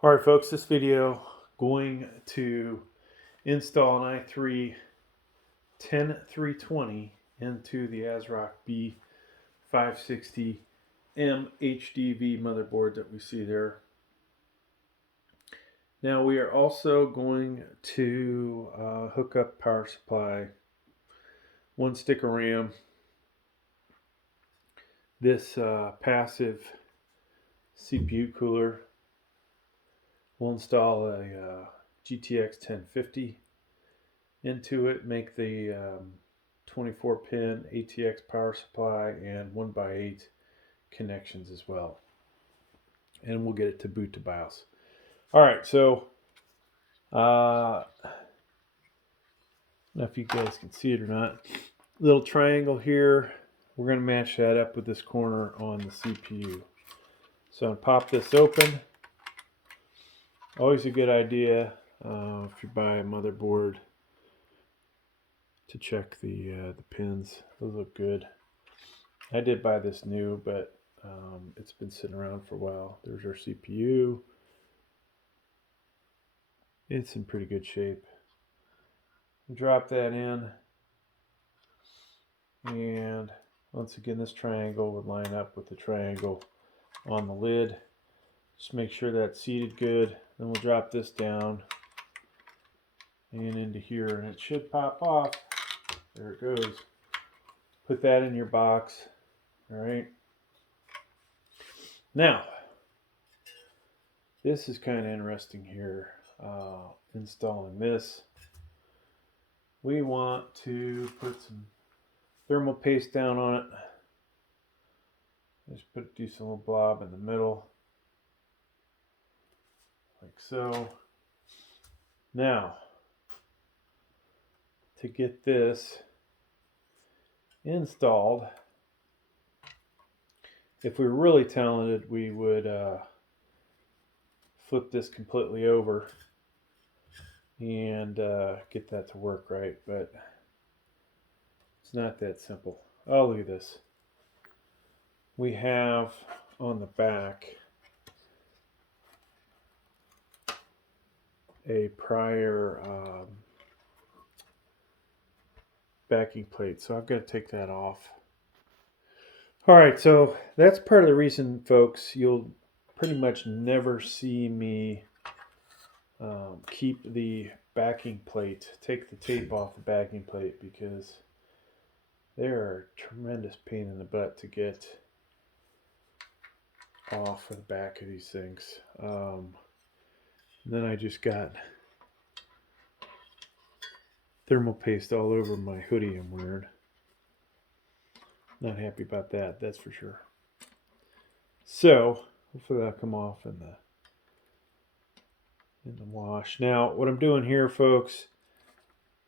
All right, folks, this video going to install an i3-10320 into the AsRock B560m HDV motherboard that we see there. Now we are also going to hook up power supply, one stick of RAM, this passive CPU cooler. We'll install a GTX 1050 into it, make the 24-pin ATX power supply and 1x8 connections as well. And we'll get it to boot to BIOS. All right, so I don't know if you guys can see it or not. Little triangle here. We're going to match that up with this corner on the CPU. So I'm going to pop this open. Always a good idea if you buy a motherboard to check the pins. Those look good. I did buy this new, but it's been sitting around for a while. There's our CPU. It's in pretty good shape. Drop that in, and once again this triangle would line up with the triangle on the lid. Just make sure that's seated good. Then we'll drop this down and into here, and it should pop off. There it goes. Put that in your box. All right. Now, this is kind of interesting here. Installing this, we want to put some thermal paste down on it. Just do some little blob in the middle, like so. Now, to get this installed, if we were really talented, we would flip this completely over and get that to work right, but it's not that simple. Oh, look at this. We have on the back a prior backing plate, so I've got to take that off. All right, so that's part of the reason, folks, you'll pretty much never see me keep the backing plate, take the tape off the backing plate, because they're a tremendous pain in the butt to get off of the back of these things. Then I just got thermal paste all over my hoodie I'm wearing. Not happy about that, that's for sure. So hopefully that'll come off in the wash. Now what I'm doing here, folks,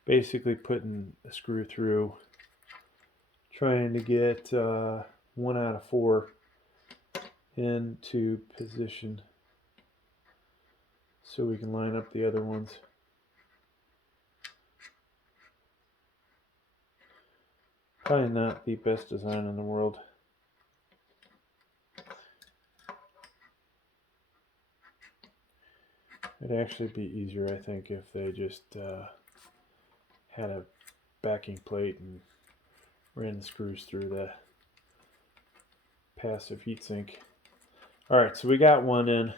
basically putting a screw through, trying to get 1 out of 4 into position so we can line up the other ones. Probably not the best design in the world. It'd actually be easier, I think, if they just had a backing plate and ran the screws through the passive heatsink. Alright, so we got one in.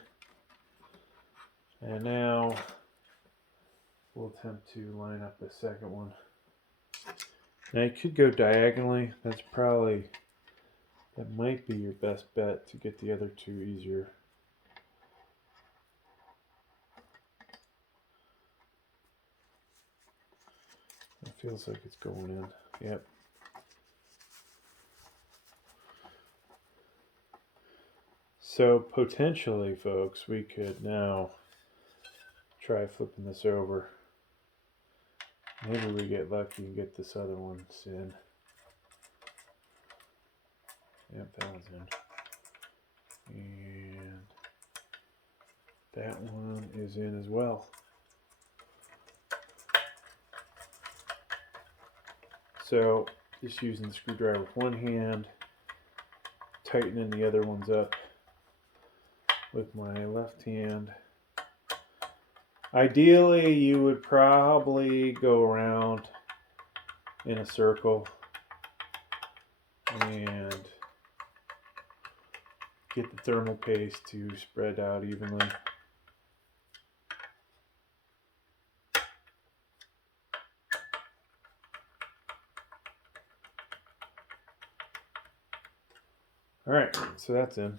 And now we'll attempt to line up the second one. Now you could go diagonally. That might be your best bet to get the other two easier. It feels like it's going in. Yep. So potentially, folks, we could now try flipping this over. Maybe we get lucky and get this other one in. Yep, that one's in. And that one is in as well. So just using the screwdriver with one hand, tightening the other ones up with my left hand, Ideally, you would probably go around in a circle and get the thermal paste to spread out evenly. Alright, so that's in.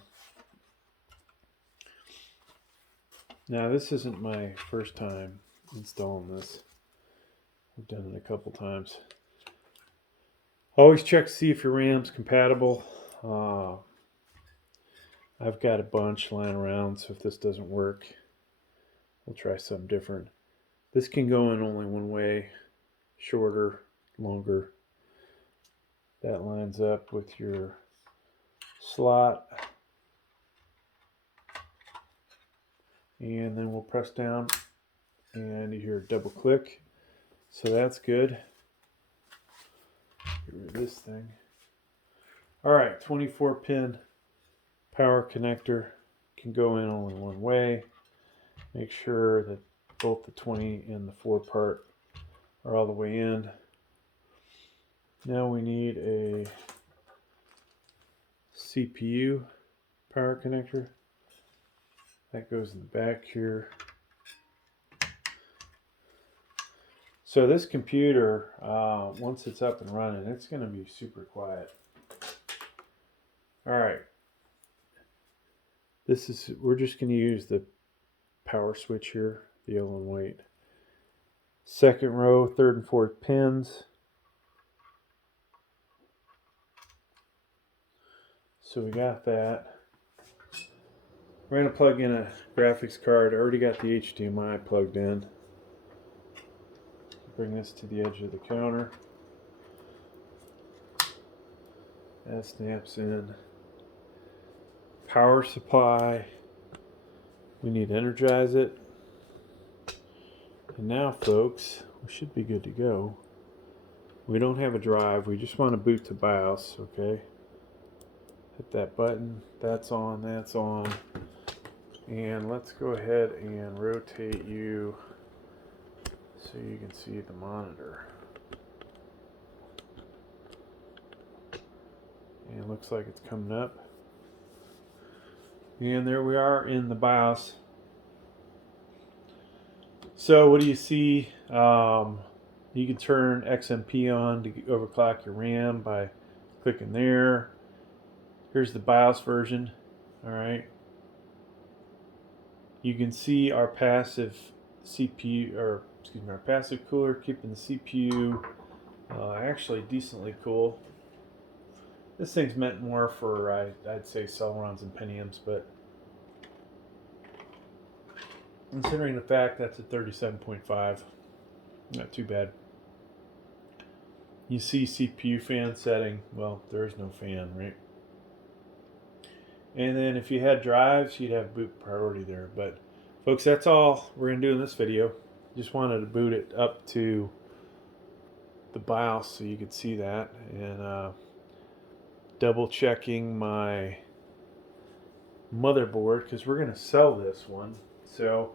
Now this isn't my first time installing this. I've done it a couple times. Always check to see if your RAM's compatible. I've got a bunch lying around, so if this doesn't work, we'll try something different. This can go in only one way, shorter, longer. That lines up with your slot. And then we'll press down and you hear a double click. So that's good. Get rid of this thing. Alright, 24 pin power connector can go in only one way. Make sure that both the 20 and the 4 part are all the way in. Now we need a CPU power connector. That goes in the back here. So this computer, once it's up and running, it's going to be super quiet. All right. We're just going to use the power switch here, the yellow and white. Second row, third and fourth pins. So we got that. We're going to plug in a graphics card. I already got the HDMI plugged in. Bring this to the edge of the counter. That snaps in. Power supply. We need to energize it. And now, folks, we should be good to go. We don't have a drive. We just want to boot to BIOS, okay? Hit that button. That's on. That's on. And let's go ahead and rotate you so you can see the monitor. And it looks like it's coming up. And there we are in the BIOS. So what do you see? You can turn XMP on to overclock your RAM by clicking there. Here's the BIOS version. All right. You can see our passive CPU, or excuse me, our passive cooler keeping the CPU actually decently cool. This thing's meant more for, I'd say, Celerons and Pentiums, but considering the fact that's a 37.5, not too bad. You see CPU fan setting. Well, there is no fan, right? And then if you had drives, you'd have boot priority there. But folks, that's all we're going to do in this video. Just wanted to boot it up to the BIOS so you could see that. And double checking my motherboard because we're going to sell this one. So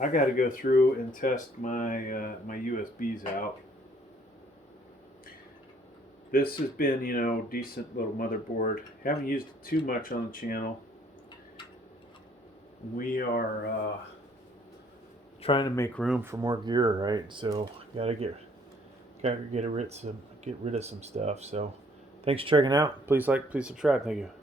I got to go through and test my my USBs out. This has been, you know, decent little motherboard. Haven't used it too much on the channel. We are trying to make room for more gear, right? So gotta get rid of some stuff. So thanks for checking out. Please like, please subscribe. Thank you.